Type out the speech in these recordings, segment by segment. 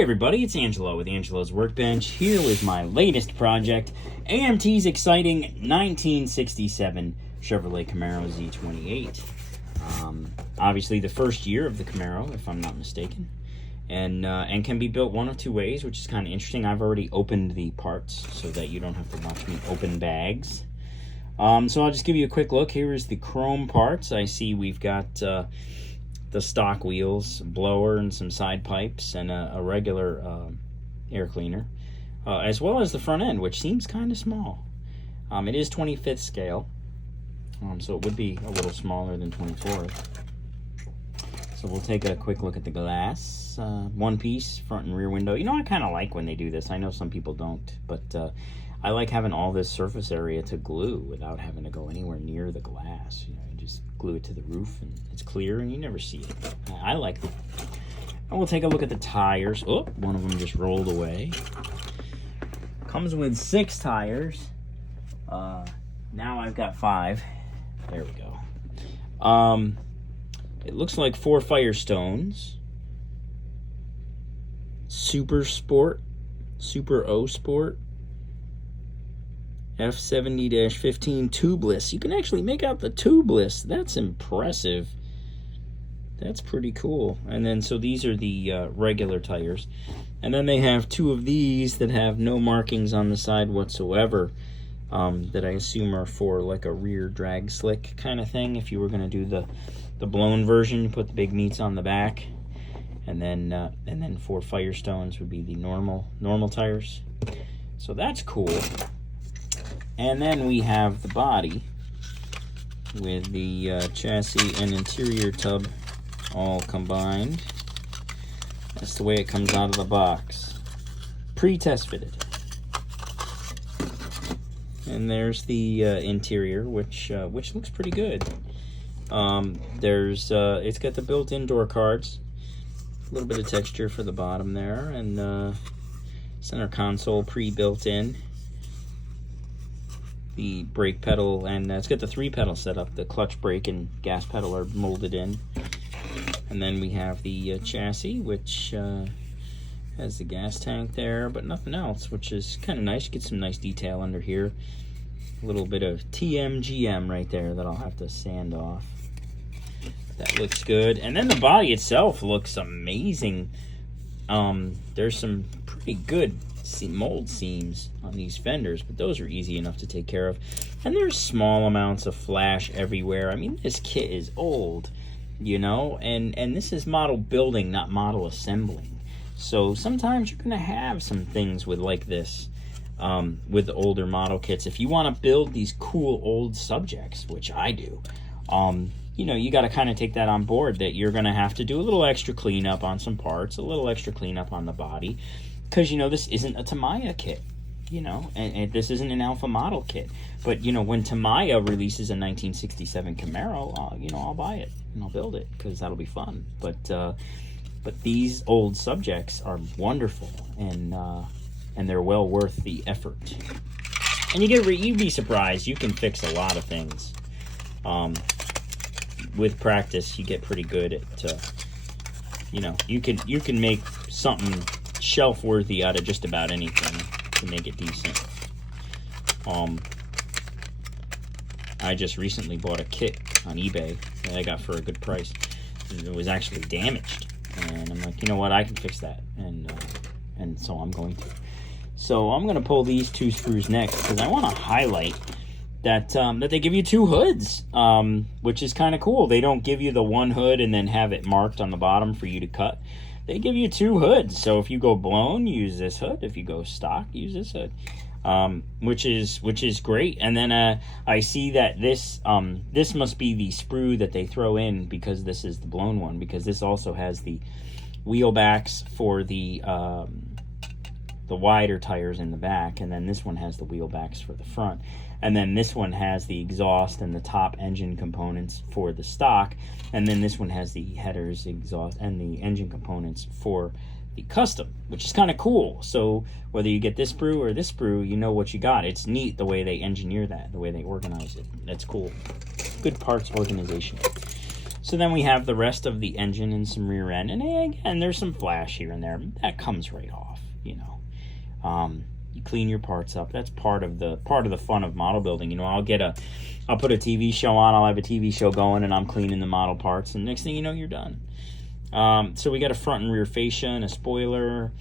Hey everybody, it's Angelo with Angelo's Workbench, here with my latest project, AMT's exciting 1967 Chevrolet Camaro Z28. Obviously the first year of the Camaro, if I'm not mistaken, and can be built one of two ways, which is kind of interesting. I've already opened the parts so that you don't have to watch me open bags. So I'll just give you a quick look. Here is the chrome parts. I see we've got the stock wheels, blower and some side pipes, and a regular air cleaner, as well as the front end, which seems kind of small. It is 25th scale, so it would be a little smaller than 24th. So we'll take a quick look at the glass. One piece, front and rear window. You know, I kind of like when they do this. I know some people don't, but I like having all this surface area to glue without having to go anywhere near the glass. You know, you just glue it to the roof and it's clear and you never see it. I like it. And we'll take a look at the tires. Oh, one of them just rolled away. Comes with 6 tires. Now I've got 5. There we go. It looks like 4 Firestones. Super Sport. Super O Sport. F70-15 tubeless. You can actually make out the tubeless. That's impressive. That's pretty cool. And then, so these are the regular tires. And then they have 2 of these that have no markings on the side whatsoever. That I assume are for like a rear drag slick kind of thing. If you were going to do the blown version, you put the big meats on the back. And then 4 Firestones would be the normal tires. So that's cool. And then we have the body with the chassis and interior tub all combined. That's the way it comes out of the box. Pre-test fitted. And there's the interior, which looks pretty good. It's got the built-in door cards. A little bit of texture for the bottom there, and center console pre-built in. The brake pedal, and it's got the 3 pedal setup. The clutch, brake, and gas pedal are molded in. And then we have the chassis, which has the gas tank there, but nothing else, which is kind of nice. Get some nice detail under here. A little bit of TMGM right there that I'll have to sand off. That looks good. And then the body itself looks amazing. There's some pretty good mold seams on these fenders, but those are easy enough to take care of. And there's small amounts of flash everywhere. I mean, this kit is old, you know, and this is model building, not model assembling. So sometimes you're going to have some things with like this with the older model kits. If you want to build these cool old subjects, which I do, you know, you got to kind of take that on board, that you're going to have to do a little extra cleanup on some parts, a little extra cleanup on the body. Because, you know, this isn't a Tamiya kit, you know, and this isn't an Alpha model kit. But, you know, when Tamiya releases a 1967 Camaro, you know, I'll buy it and I'll build it because that'll be fun. But these old subjects are wonderful, and they're well worth the effort. And you'd be surprised. You can fix a lot of things. With practice, you get pretty good at, you know, you can make something shelf worthy out of just about anything to make it decent. I just recently bought a kit on eBay that I got for a good price. It was actually damaged, and I'm like, you know what, I can fix that, and so I'm going to. So I'm going to pull these 2 screws next because I want to highlight that that they give you 2 hoods, which is kind of cool. They don't give you the one hood and then have it marked on the bottom for you to cut. They give you 2 hoods, so if you go blown, use this hood. If you go stock, use this hood, which is great. And then I see that this must be the sprue that they throw in, because this is the blown one, because this also has the wheel backs for the wider tires in the back, and then this one has the wheel backs for the front. And then this one has the exhaust and the top engine components for the stock. And then this one has the headers, exhaust, and the engine components for the custom, which is kind of cool. So whether you get this sprue or this sprue, you know what you got. It's neat the way they engineer that, the way they organize it. That's cool. Good parts organization. So then we have the rest of the engine and some rear end. And again, there's some flash here and there. That comes right off, you know. You clean your parts up. That's part of the fun of model building. You know, I'll put a TV show on. I'll have a TV show going, and I'm cleaning the model parts. And next thing you know, you're done. So we got a front and rear fascia and a spoiler.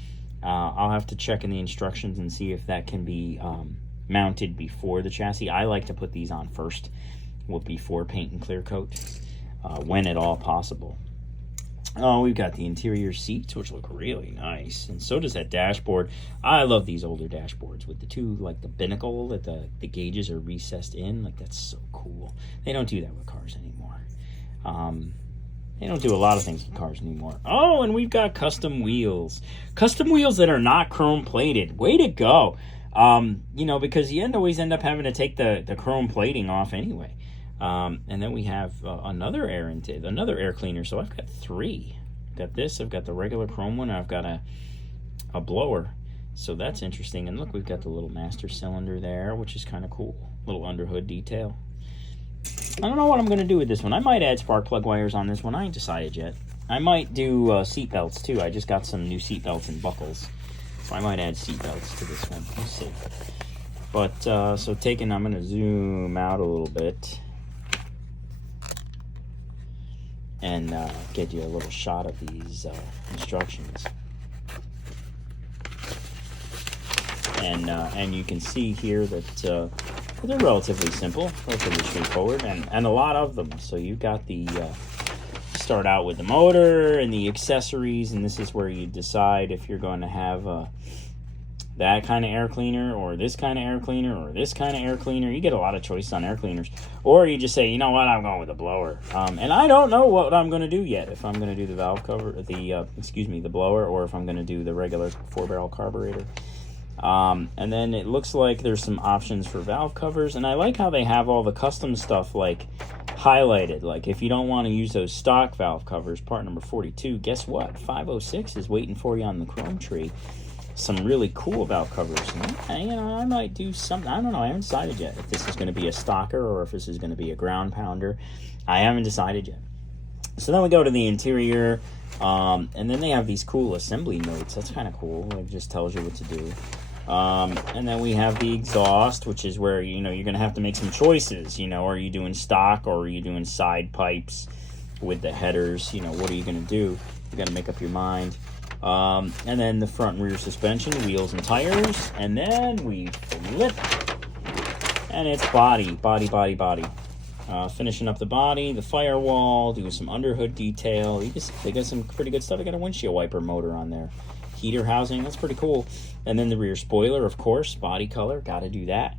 I'll have to check in the instructions and see if that can be mounted before the chassis. I like to put these on first, before paint and clear coat, when at all possible. Oh, we've got the interior seats, which look really nice, and so does that dashboard. I love these older dashboards with the two, like the binnacle that the gauges are recessed in. Like, that's so cool. They don't do that with cars anymore. They don't do a lot of things with cars anymore. Oh, and we've got custom wheels. Custom wheels that are not chrome plated. Way to go. You know, because you always end up having to take the chrome plating off anyway. And then we have another air cleaner. So I've got three. I've got this, I've got the regular chrome one, I've got a blower. So that's interesting. And look, we've got the little master cylinder there, which is kind of cool. Little underhood detail. I don't know what I'm going to do with this one. I might add spark plug wires on this one. I ain't decided yet. I might do seat belts too. I just got some new seat belts and buckles. So I might add seat belts to this one. We'll see. But, so I'm going to zoom out a little bit and get you a little shot of these instructions. And you can see here that they're relatively simple, relatively straightforward, and a lot of them. So you've got the start out with the motor and the accessories, and this is where you decide if you're going to have that kind of air cleaner, or this kind of air cleaner, or this kind of air cleaner. You get a lot of choice on air cleaners. Or you just say, you know what, I'm going with a blower. And I don't know what I'm going to do yet. If I'm going to do the valve cover, the blower, or if I'm going to do the regular 4-barrel carburetor. And then it looks like there's some options for valve covers, and I like how they have all the custom stuff like highlighted. Like, if you don't want to use those stock valve covers, part number 42, guess what? 506 is waiting for you on the chrome tree. Some really cool valve covers. And, you know, I might do something. I don't know. I haven't decided yet if this is going to be a stocker or if this is going to be a ground pounder. I haven't decided yet. So then we go to the interior, and then they have these cool assembly notes. That's kind of cool. It just tells you what to do. And then we have the exhaust, which is where, you know, you're going to have to make some choices. You know, are you doing stock, or are you doing side pipes with the headers? You know, what are you going to do? You got to make up your mind. And then the front and rear suspension, wheels and tires, and then we flip, and it's body. Finishing up the body, the firewall, doing some underhood detail. They got some pretty good stuff. They got a windshield wiper motor on there. Heater housing, that's pretty cool. And then the rear spoiler, of course, body color, got to do that.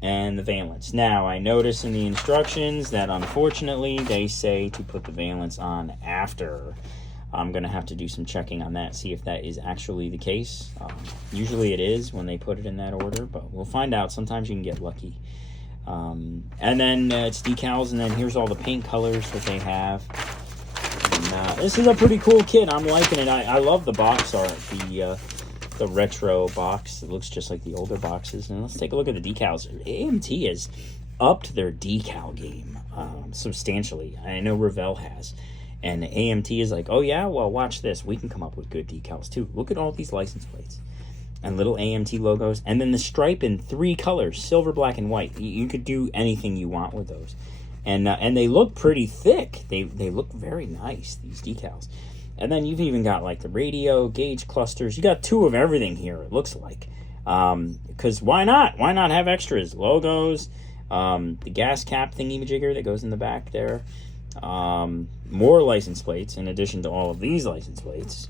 And the valence. Now, I notice in the instructions that unfortunately they say to put the valence on after. I'm going to have to do some checking on that, see if that is actually the case. Usually it is when they put it in that order, but we'll find out. Sometimes you can get lucky. And then it's decals, and then here's all the paint colors that they have. And, this is a pretty cool kit. I'm liking it. I love the box art, the retro box. It looks just like the older boxes. And let's take a look at the decals. AMT has upped their decal game substantially. I know Revell has. And AMT is like, oh yeah, well, watch this. We can come up with good decals too. Look at all these license plates and little AMT logos. And then the stripe in 3 colors, silver, black, and white. You could do anything you want with those. And they look pretty thick. They look very nice, these decals. And then you've even got like the radio, gauge clusters. You got 2 of everything here, it looks like. Because why not? Why not have extras? Logos, the gas cap thingy-majigger that goes in the back there. More license plates in addition to all of these license plates.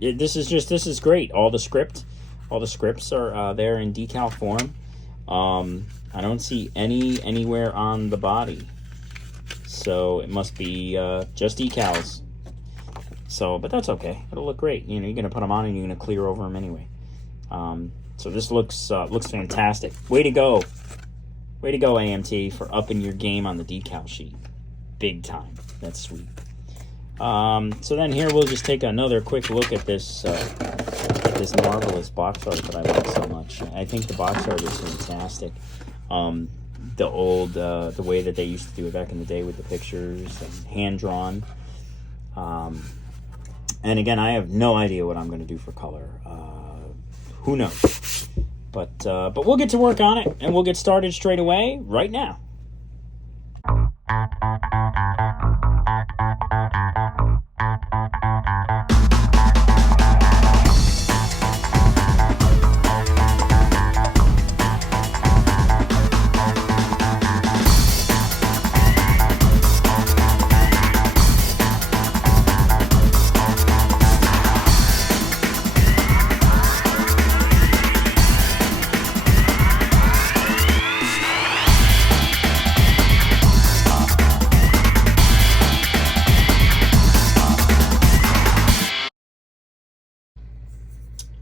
This is great. All the scripts are there in decal form. I don't see anywhere on the body, so it must be just decals. So, but that's okay. It'll look great. You know, you're gonna put them on and you're gonna clear over them anyway. So this looks fantastic. Way to go, AMT, for upping your game on the decal sheet. Big time. That's sweet. So then here we'll just take another quick look at this marvelous box art that I like so much. I think the box art is fantastic. the old, the way that they used to do it back in the day with the pictures and hand-drawn. And again, I have no idea what I'm going to do for color. Who knows? But we'll get to work on it, and we'll get started straight away right now.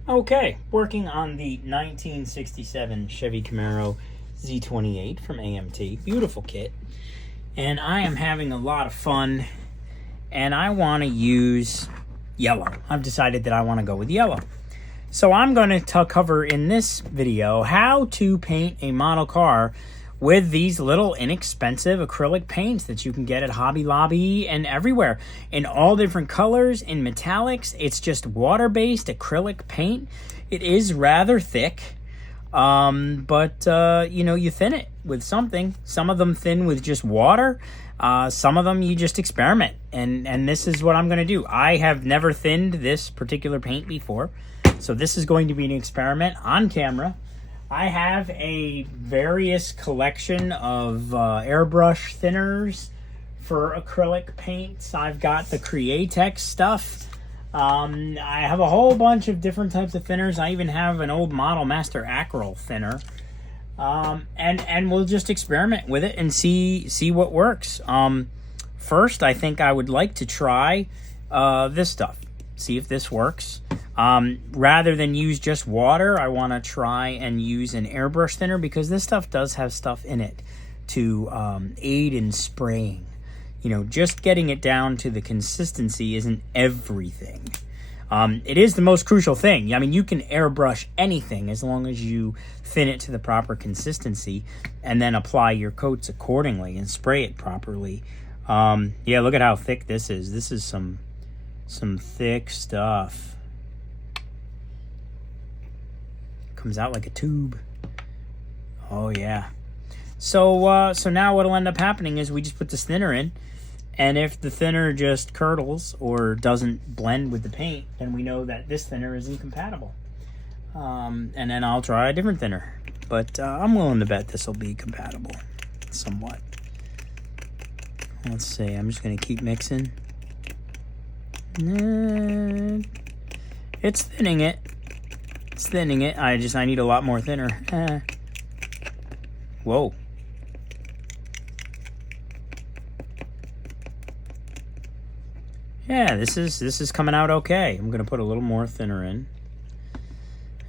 Okay, working on the 1967 Chevy Camaro Z28 from AMT. Beautiful kit. And I am having a lot of fun, and I want to use yellow. I've decided that I want to go with yellow. So I'm going to cover in this video how to paint a model car with these little inexpensive acrylic paints that you can get at Hobby Lobby and everywhere in all different colors, in metallics. It's just water-based acrylic paint. It is rather thick, but you know, you thin it with something. Some of them thin with just water. Some of them you just experiment, and this is what I'm going to do. I have never thinned this particular paint before, so this is going to be an experiment on camera. I have a various collection of airbrush thinners for acrylic paints. I've got the Createx stuff. I have a whole bunch of different types of thinners. I even have an old Model Master Acryl thinner. And we'll just experiment with it and see what works. First, I think I would like to try this stuff. See if this works. Rather than use just water, I want to try and use an airbrush thinner, because this stuff does have stuff in it to aid in spraying. You know, just getting it down to the consistency isn't everything. It is the most crucial thing. I mean, you can airbrush anything as long as you thin it to the proper consistency and then apply your coats accordingly and spray it properly. Yeah, look at how thick this is. This is some thick stuff. Comes out like a tube. Oh yeah. So now what'll end up happening is we just put this thinner in, and if the thinner just curdles or doesn't blend with the paint, then we know that this thinner is incompatible. And then I'll try a different thinner. But I'm willing to bet this will be compatible somewhat. Let's see. I'm just gonna keep mixing. It's thinning it. It's thinning it. I need a lot more thinner. Whoa. Yeah, this is coming out okay. I'm gonna put a little more thinner in.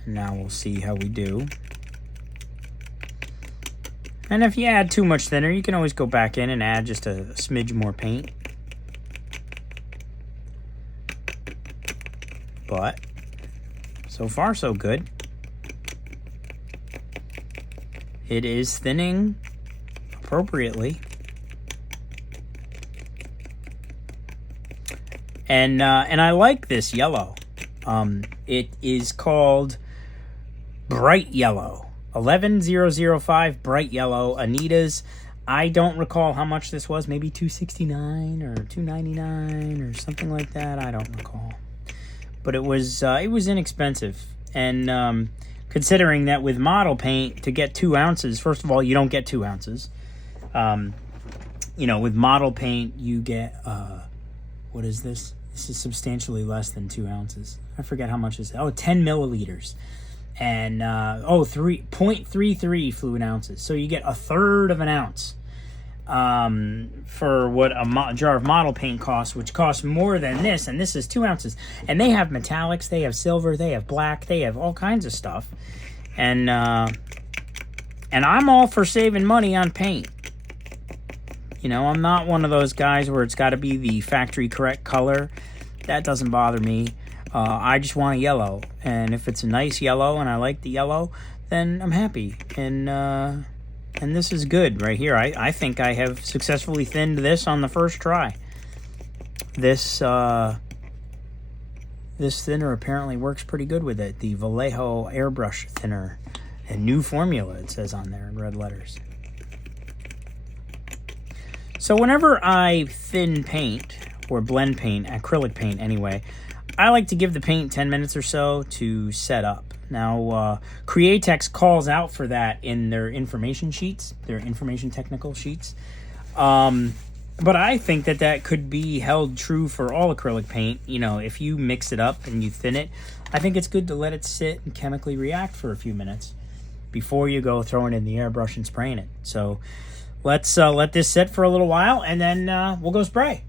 Now we'll see how we do. And if you add too much thinner, you can always go back in and add just a smidge more paint. But so far so good. It is thinning appropriately. And I like this yellow. It is called Bright Yellow. 11005 Bright Yellow, Anita's. I don't recall how much this was. Maybe $269 or $299 or something like that. I don't recall. But it was inexpensive. And considering that with model paint, to get 2 ounces, first of all, you don't get 2 ounces. You know, with model paint, you get, what is this? This is substantially less than 2 ounces. I forget how much is it. Oh, 10 milliliters. And, 0.33 fluid ounces. So you get a third of an ounce for what a jar of model paint costs, which costs more than this. And this is 2 ounces. And they have metallics, they have silver, they have black, they have all kinds of stuff. And I'm all for saving money on paint. You know, I'm not one of those guys where it's got to be the factory correct color. That doesn't bother me. I just want a yellow. And if it's a nice yellow and I like the yellow, then I'm happy. And And this is good right here. I think I have successfully thinned this on the first try. This this thinner apparently works pretty good with it. The Vallejo airbrush thinner. A new formula, it says on there in red letters. So whenever I thin paint, or blend paint, acrylic paint anyway, I like to give the paint 10 minutes or so to set up. Now, Createx calls out for that in their information sheets, their information technical sheets. But I think that that could be held true for all acrylic paint. You know, if you mix it up and you thin it, I think it's good to let it sit and chemically react for a few minutes before you go throwing it in the airbrush and spraying it. So let's let this sit for a little while, and then we'll go spray.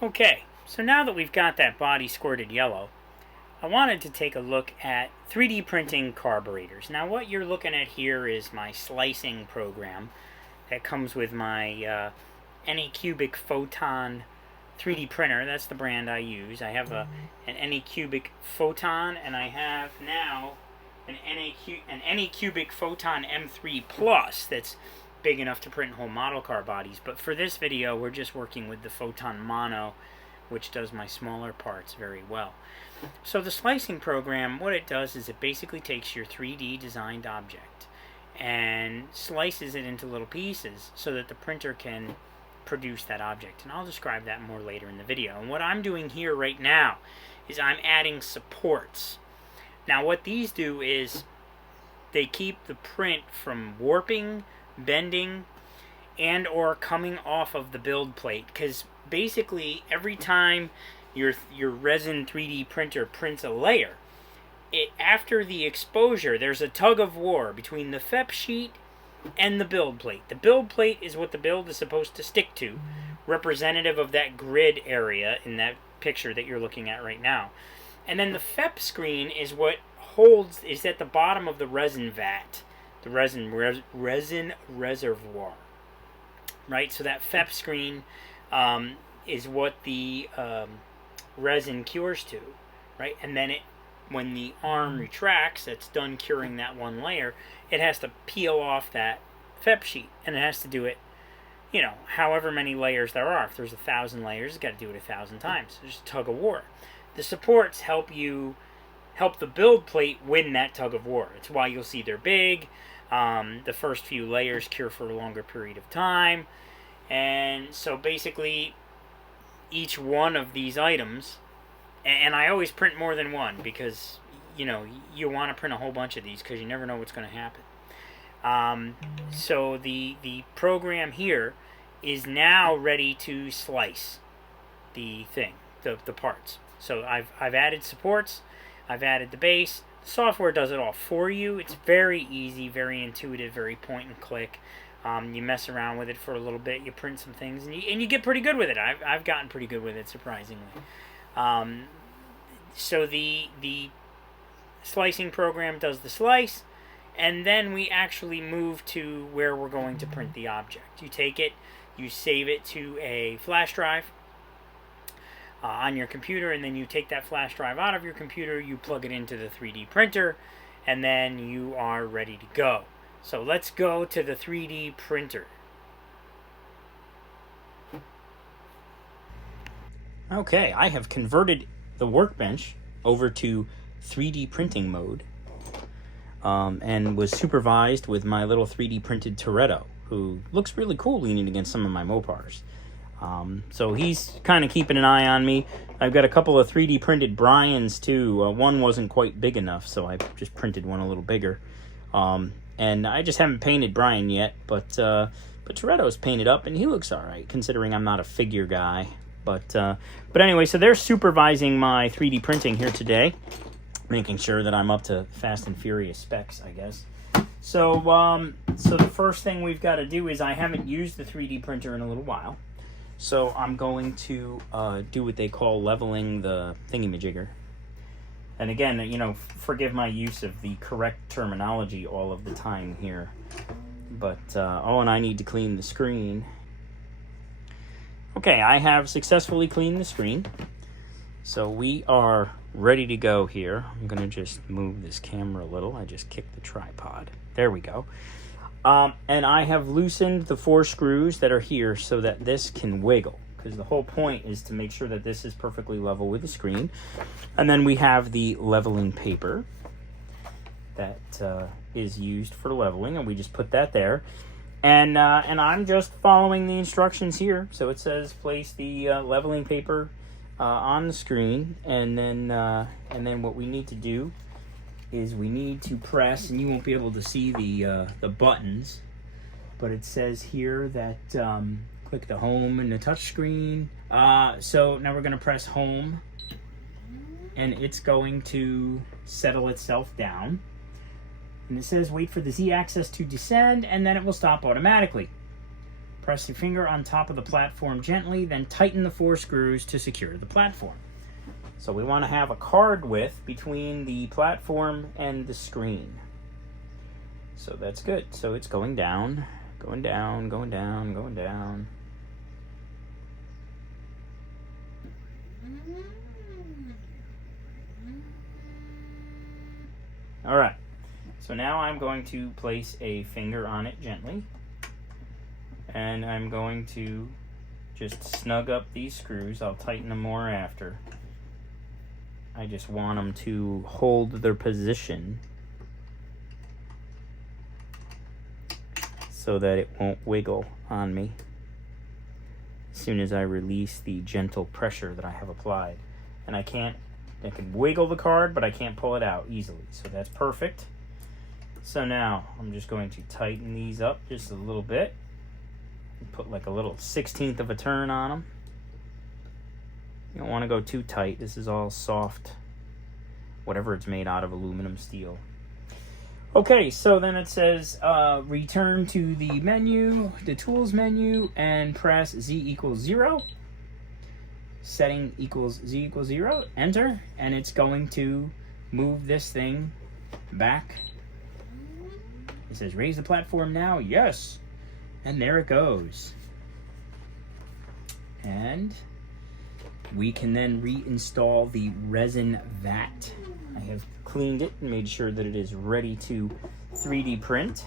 Okay, so now that we've got that body squirted yellow, I wanted to take a look at 3D printing carburetors. Now what you're looking at here is my slicing program that comes with my Anycubic Photon 3D printer. That's the brand I use. I have an Anycubic Photon, and I have now an Anycubic Photon M3 Plus that's big enough to print whole model car bodies. But for this video, we're just working with the Photon Mono, which does my smaller parts very well. So the slicing program, what it does is it basically takes your 3D designed object and slices it into little pieces so that the printer can produce that object. And I'll describe that more later in the video. And what I'm doing here right now is I'm adding supports. Now what these do is they keep the print from warping, bending, and or coming off of the build plate, because basically every time your resin 3D printer prints a layer, after the exposure there's a tug of war between the FEP sheet and the build plate. The build plate is what the build is supposed to stick to, representative of that grid area in that picture that you're looking at right now. And then the FEP screen is what is at the bottom of the resin vat, the resin reservoir, right? So that FEP screen is what the resin cures to, right? And then when the arm retracts, it's done curing that one layer, it has to peel off that FEP sheet, and it has to do it, you know, however many layers there are. If there's 1,000 layers, it's got to do it 1,000 times. There's a tug of war. The supports help the build plate win that tug of war. It's why you'll see they're big. The first few layers cure for a longer period of time. And so basically each one of these items, and I always print more than one because, you know, you want to print a whole bunch of these because you never know what's going to happen. So the program here is now ready to slice the thing, the parts. So I've added supports, I've added the base. The software does it all for you. It's very easy, very intuitive, very point and click. You mess around with it for a little bit, you print some things, and you get pretty good with it. I've gotten pretty good with it, surprisingly. So the slicing program does the slice, and then we actually move to where we're going to print the object. You take it, you save it to a flash drive on your computer, and then you take that flash drive out of your computer, you plug it into the 3D printer, and then you are ready to go. So let's go to the 3D printer. Okay, I have converted the Workbench over to 3D printing mode, and was supervised with my little 3D printed Toretto, who looks really cool leaning against some of my Mopars. So he's kind of keeping an eye on me. I've got a couple of 3D printed Bryans too. One wasn't quite big enough, so I just printed one a little bigger. And I just haven't painted Brian yet, but Toretto's painted up, and he looks all right, considering I'm not a figure guy. But anyway, so they're supervising my 3D printing here today, making sure that I'm up to Fast and Furious specs, I guess. So the first thing we've got to do is I haven't used the 3D printer in a little while. So I'm going to do what they call leveling the thingamajigger. And again, you know, forgive my use of the correct terminology all of the time here. But, oh, and I need to clean the screen. Okay, I have successfully cleaned the screen. So we are ready to go here. I'm going to just move this camera a little. I just kicked the tripod. There we go. And I have loosened the 4 screws that are here so that this can wiggle. Because the whole point is to make sure that this is perfectly level with the screen. And then we have the leveling paper that is used for leveling. And we just put that there. And I'm just following the instructions here. So it says place the leveling paper on the screen, and then what we need to do is we need to press, and you won't be able to see the buttons, but it says here that click the home and the touch screen. So now we're going to press home, and it's going to settle itself down. And it says wait for the Z-axis to descend, and then it will stop automatically. Press your finger on top of the platform gently, then tighten the 4 screws to secure the platform. So we want to have a card width between the platform and the screen. So that's good. So it's going down, going down, going down, going down. All right. So now I'm going to place a finger on it gently, and I'm going to just snug up these screws. I'll tighten them more after. I just want them to hold their position so that it won't wiggle on me as soon as I release the gentle pressure that I have applied. And I can wiggle the card, but I can't pull it out easily. So that's perfect. So now I'm just going to tighten these up just a little bit. Put like a little 1/16 of a turn on them. You don't want to go too tight. This is all soft, whatever it's made out of, aluminum, steel. Okay, so then it says return to the menu, the tools menu, and press Z equals 0. Setting equals Z equals 0. Enter, and it's going to move this thing back. It says raise the platform now. Yes. And there it goes. And we can then reinstall the resin vat. I have cleaned it and made sure that it is ready to 3D print.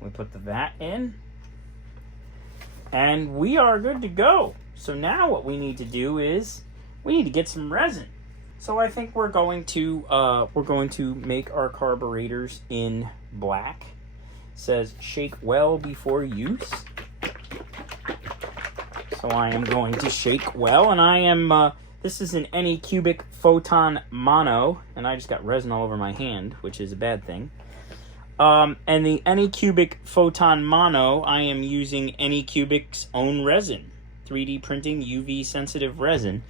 We put the vat in, and we are good to go. So now what we need to do is we need to get some resin. So I think we're going to make our carburetors in black. It says shake well before use. So I am going to shake well, and I am this is an Anycubic Photon Mono, and I just got resin all over my hand, which is a bad thing. And the Anycubic Photon Mono, I am using Anycubic's own resin, 3D printing UV sensitive resin.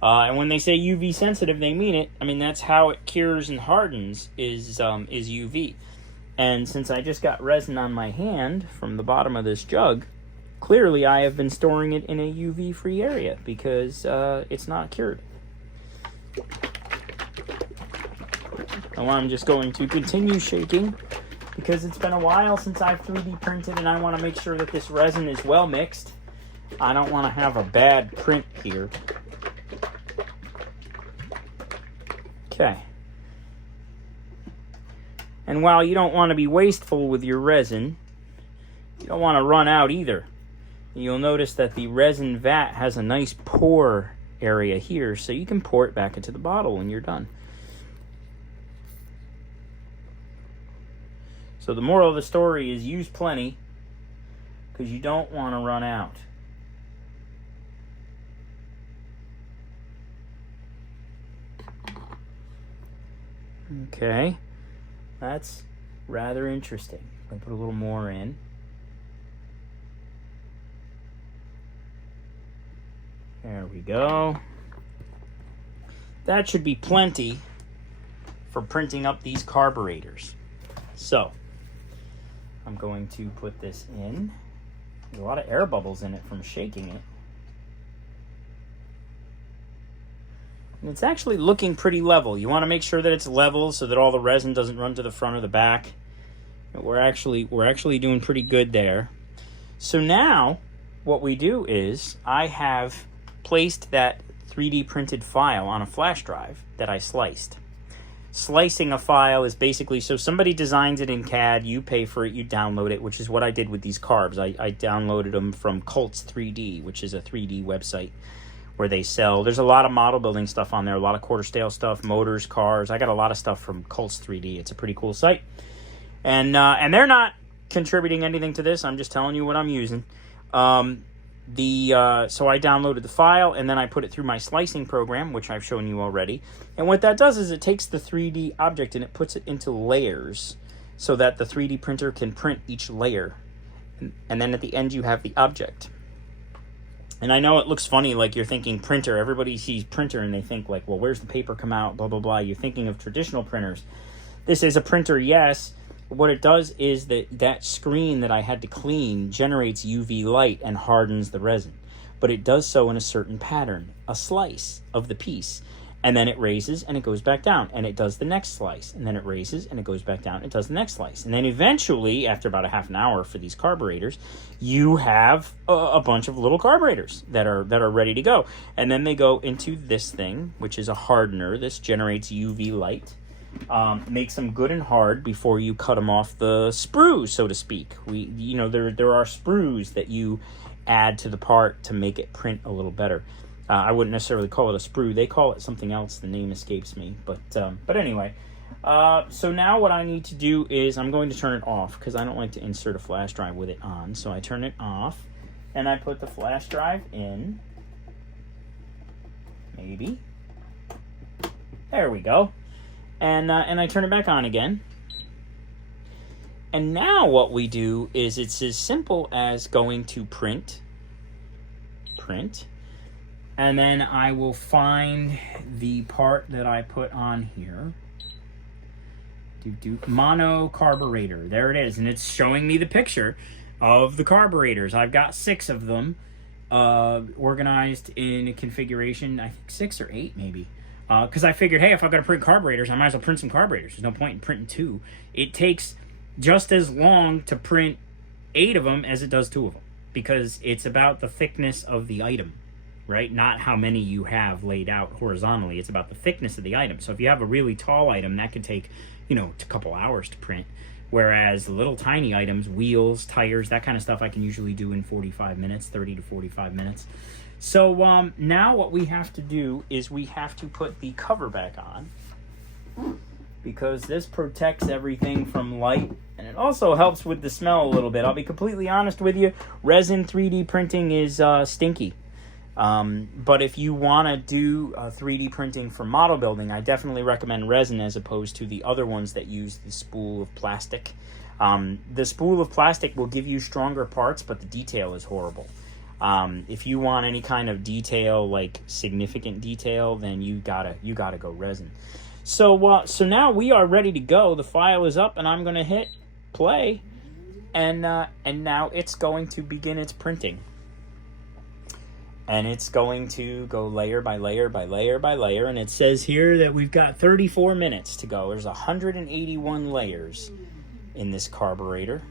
And when they say UV sensitive, they mean it. I mean, that's how it cures and hardens is UV. And since I just got resin on my hand from the bottom of this jug, clearly I have been storing it in a UV-free area because it's not cured. Now I'm just going to continue shaking because it's been a while since I've 3D printed, and I want to make sure that this resin is well mixed. I don't want to have a bad print here. Okay. And while you don't want to be wasteful with your resin, you don't want to run out either. You'll notice that the resin vat has a nice pour area here, so you can pour it back into the bottle when you're done. So the moral of the story is use plenty because you don't want to run out. Okay, that's rather interesting. I'm going to put a little more in. There we go. That should be plenty for printing up these carburetors. So, I'm going to put this in. There's a lot of air bubbles in it from shaking it. And it's actually looking pretty level. You want to make sure that it's level so that all the resin doesn't run to the front or the back. But we're actually doing pretty good there. So now what we do is I have placed that 3D printed file on a flash drive that I sliced. Slicing a file is basically, so somebody designs it in CAD, you pay for it, you download it, which is what I did with these carbs. I downloaded them from Cults 3D, which is a 3D website where they sell, there's a lot of model building stuff on there, a lot of quarter scale stuff, motors, cars. I got a lot of stuff from Cults 3D. It's a pretty cool site. And they're not contributing anything to this. I'm just telling you what I'm using. So I downloaded the file, and then I put it through my slicing program, which I've shown you already. And what that does is it takes the 3D object and it puts it into layers so that the 3D printer can print each layer. And then at the end you have the object. And I know it looks funny, like you're thinking printer. Everybody sees printer and they think like, well, where's the paper come out, blah, blah, blah. You're thinking of traditional printers. This is a printer, yes. What it does is that screen that I had to clean generates UV light and hardens the resin. But it does so in a certain pattern, a slice of the piece. And then it raises and it goes back down. And it does the next slice. And then it raises and it goes back down. It does the next slice. And then eventually, after about a half an hour for these carburetors, you have a bunch of little carburetors that are ready to go. And then they go into this thing, which is a hardener. This generates UV light. Makes them good and hard before you cut them off the sprue, so to speak. There are sprues that you add to the part to make it print a little better. I wouldn't necessarily call it a sprue. They call it something else. The name escapes me. But anyway, so now what I need to do is I'm going to turn it off because I don't like to insert a flash drive with it on. So I turn it off and I put the flash drive in. Maybe. There we go. And I turn it back on again. And now what we do is it's as simple as going to print, and then I will find the part that I put on here. Mono carburetor. There it is, and it's showing me the picture of the carburetors. I've got 6 of them organized in a configuration, I think 6 or 8 maybe. Because I figured, hey, if I've got to print carburetors, I might as well print some carburetors. There's no point in printing 2. It takes just as long to print 8 of them as it does 2 of them. Because it's about the thickness of the item, right? Not how many you have laid out horizontally. It's about the thickness of the item. So if you have a really tall item, that could take, a couple hours to print. Whereas the little tiny items, wheels, tires, that kind of stuff, I can usually do in 45 minutes, 30 to 45 minutes. So now what we have to do is we have to put the cover back on because this protects everything from light, and it also helps with the smell a little bit. I'll be completely honest with you, resin 3D printing is stinky. But if you want to do 3D printing for model building, I definitely recommend resin as opposed to the other ones that use the spool of plastic. The spool of plastic will give you stronger parts, but the detail is horrible. If you want any kind of detail, like significant detail, then you gotta go resin. So now we are ready to go. The file is up, and I'm gonna hit play, and now it's going to begin its printing. And it's going to go layer by layer by layer by layer, and it says here that we've got 34 minutes to go. There's 181 layers in this carburetor.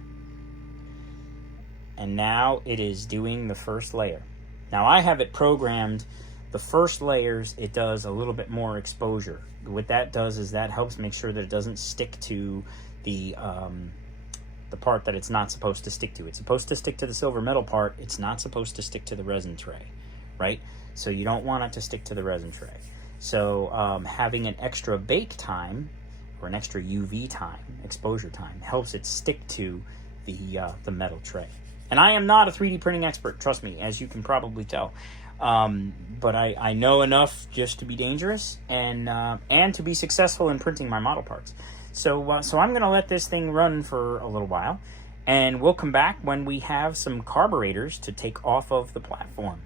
And now it is doing the first layer. Now I have it programmed, the first layers, it does a little bit more exposure. What that does is that helps make sure that it doesn't stick to the part that it's not supposed to stick to. It's supposed to stick to the silver metal part. It's not supposed to stick to the resin tray, right? So you don't want it to stick to the resin tray. So having an extra bake time or an extra UV time, exposure time, helps it stick to the metal tray. And I am not a 3D printing expert, trust me, as you can probably tell. But I know enough just to be dangerous and to be successful in printing my model parts. So I'm going to let this thing run for a little while, and we'll come back when we have some carburetors to take off of the platform.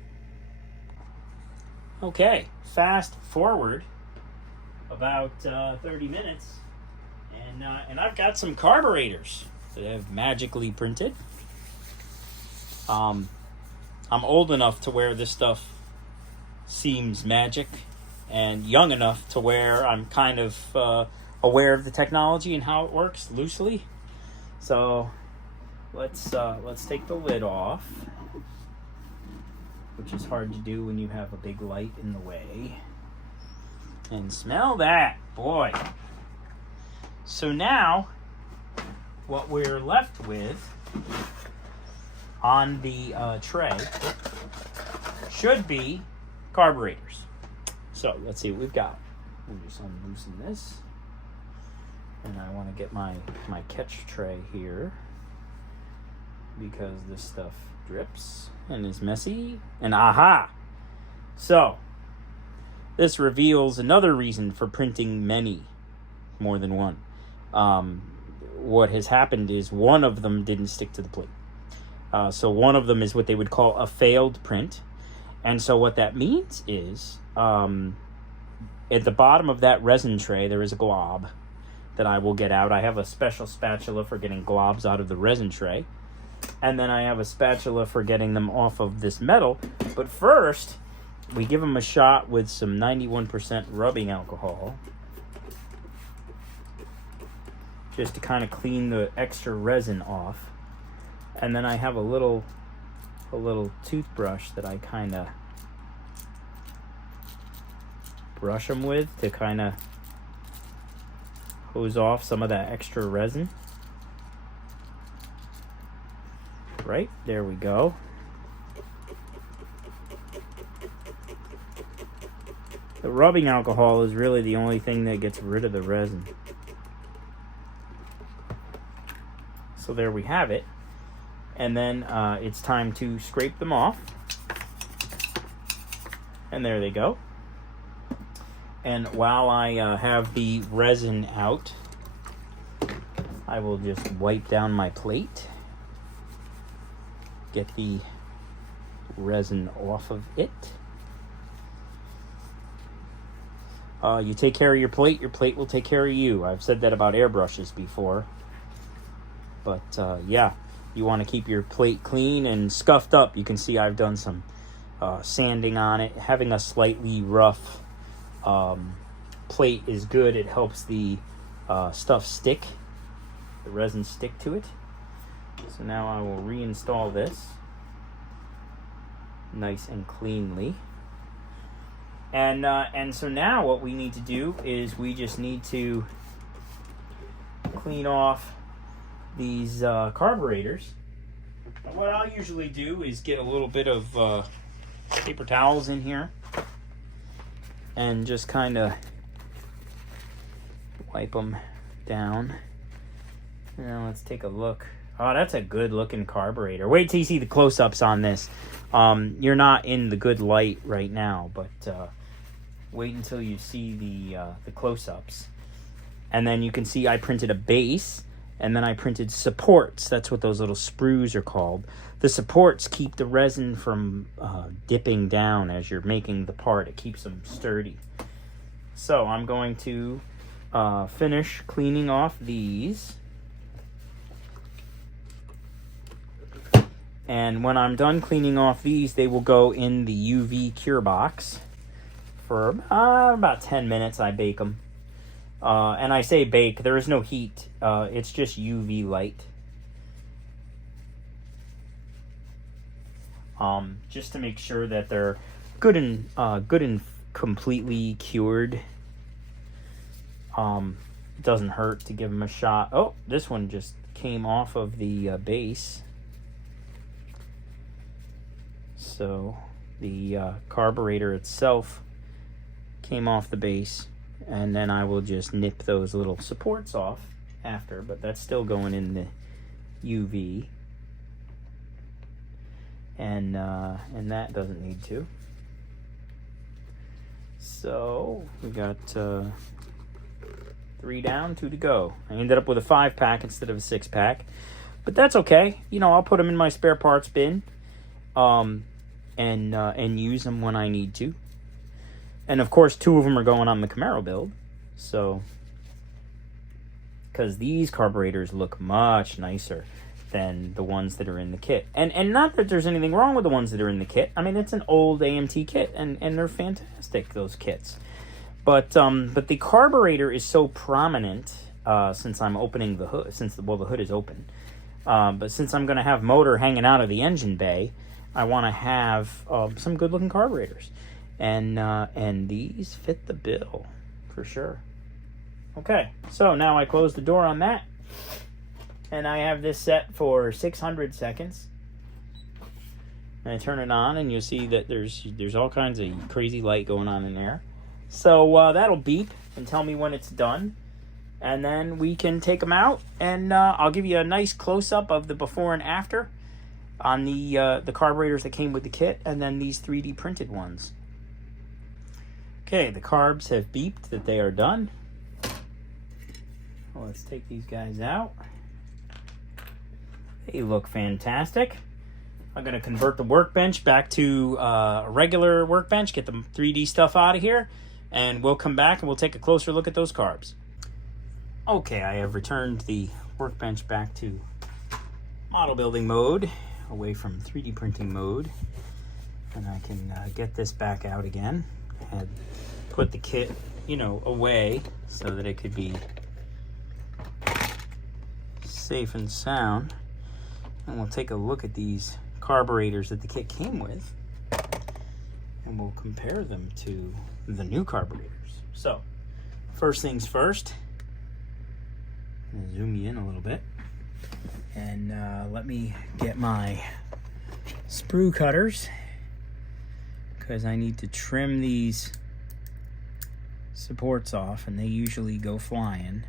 Okay, fast forward about 30 minutes, and I've got some carburetors. They have magically printed. I'm old enough to where this stuff seems magic, and young enough to where I'm kind of aware of the technology and how it works loosely. So let's take the lid off, which is hard to do when you have a big light in the way. And smell that, boy. So now what we're left with on the tray should be carburetors. So let's see what we've got. We'll just unloosen this. And I want to get my catch tray here, because this stuff drips and is messy. And aha! So this reveals another reason for printing more than one. What has happened is one of them didn't stick to the plate. So one of them is what they would call a failed print. And so what that means is, at the bottom of that resin tray, there is a glob that I will get out. I have a special spatula for getting globs out of the resin tray. And then I have a spatula for getting them off of this metal. But first, we give them a shot with some 91% rubbing alcohol, just to kind of clean the extra resin off. And then I have a little toothbrush that I kind of brush them with to kind of hose off some of that extra resin. Right, there we go. The rubbing alcohol is really the only thing that gets rid of the resin. So there we have it. And then it's time to scrape them off. And there they go. And while I have the resin out, I will just wipe down my plate. Get the resin off of it. You take care of your plate will take care of you. I've said that about airbrushes before. But yeah, you want to keep your plate clean and scuffed up. You can see I've done some sanding on it. Having a slightly rough plate is good. It helps the stuff stick, the resin stick to it. So now I will reinstall this nice and cleanly. And so now what we need to do is we just need to clean off these carburetors. And what I'll usually do is get a little bit of paper towels in here and just kind of wipe them down. Now let's take a look. Oh, that's a good looking carburetor. Wait till you see the close-ups on this. You're not in the good light right now, but wait until you see the close-ups. And then you can see I printed a base, and then I printed supports. That's what those little sprues are called. The supports keep the resin from dipping down as you're making the part. It keeps them sturdy. So I'm going to finish cleaning off these. And when I'm done cleaning off these, they will go in the UV cure box for about 10 minutes. I bake them. And I say bake, there is no heat. It's just UV light. Just to make sure that they're good and completely cured. It doesn't hurt to give them a shot. Oh, this one just came off of the base. So the carburetor itself came off the base, and then I will just nip those little supports off after, but that's still going in the UV, and that doesn't need to. So we got 3 down, 2 to go. I ended up with a 5-pack instead of a 6-pack, but that's okay. You know, I'll put them in my spare parts bin. And use them when I need to. And of course, 2 of them are going on the Camaro build. So because these carburetors look much nicer than the ones that are in the kit. And not that there's anything wrong with the ones that are in the kit. I mean, it's an old AMT kit, and they're fantastic, those kits. But the carburetor is so prominent since I'm opening the hood, the hood is open. But since I'm going to have motor hanging out of the engine bay, I want to have some good-looking carburetors. And these fit the bill, for sure. Okay, so now I close the door on that. And I have this set for 600 seconds. And I turn it on, and you'll see that there's all kinds of crazy light going on in there. So that'll beep and tell me when it's done. And then we can take them out, and I'll give you a nice close-up of the before and after on the carburetors that came with the kit, and then these 3D printed ones. Okay, the carbs have beeped that they are done. Well, let's take these guys out. They look fantastic. I'm going to convert the Workbench back to a regular Workbench, get the 3D stuff out of here, and we'll come back and we'll take a closer look at those carbs. Okay, I have returned the Workbench back to model building mode, away from 3D printing mode, and I can get this back out again and put the kit, away so that it could be safe and sound. And we'll take a look at these carburetors that the kit came with, and we'll compare them to the new carburetors. So, first things first, I'm going to zoom you in a little bit, and let me get my sprue cutters, because I need to trim these supports off, and they usually go flying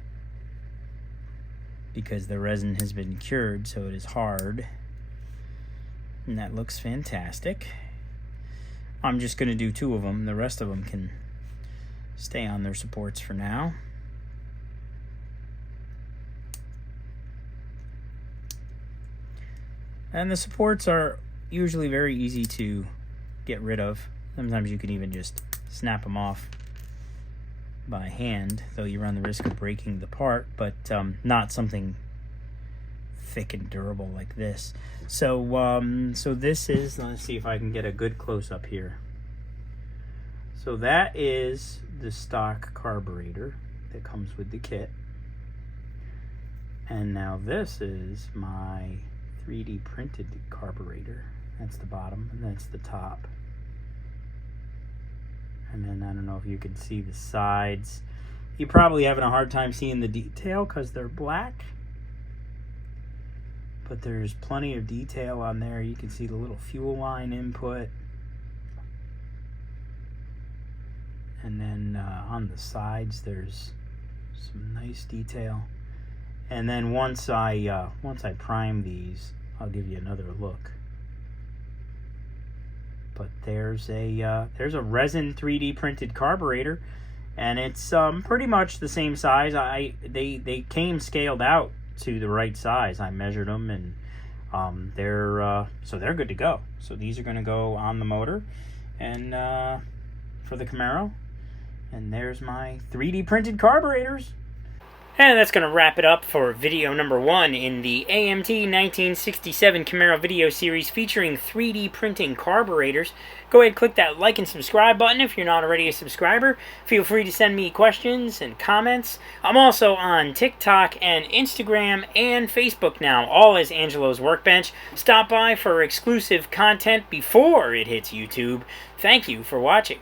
because the resin has been cured, so it is hard. And that looks fantastic. I'm just going to do 2 of them. The rest of them can stay on their supports for now. And the supports are usually very easy to get rid of. Sometimes you can even just snap them off by hand, though you run the risk of breaking the part, but not something thick and durable like this. So so this is, let's see if I can get a good close-up here. So that is the stock carburetor that comes with the kit. And now this is my 3D printed carburetor. That's the bottom, and that's the top. And then I don't know if you can see the sides. You're probably having a hard time seeing the detail because they're black. But there's plenty of detail on there. You can see the little fuel line input. And then on the sides there's some nice detail. And then once I prime these, I'll give you another look. But there's a resin 3D printed carburetor, and it's pretty much the same size. They came scaled out to the right size. I measured them, and they're good to go. So these are going to go on the motor, and for the Camaro. And there's my 3D printed carburetors. And that's going to wrap it up for video number 1 in the AMT 1967 Camaro video series featuring 3D printing carburetors. Go ahead and click that like and subscribe button if you're not already a subscriber. Feel free to send me questions and comments. I'm also on TikTok and Instagram and Facebook now, all as Angelo's Workbench. Stop by for exclusive content before it hits YouTube. Thank you for watching.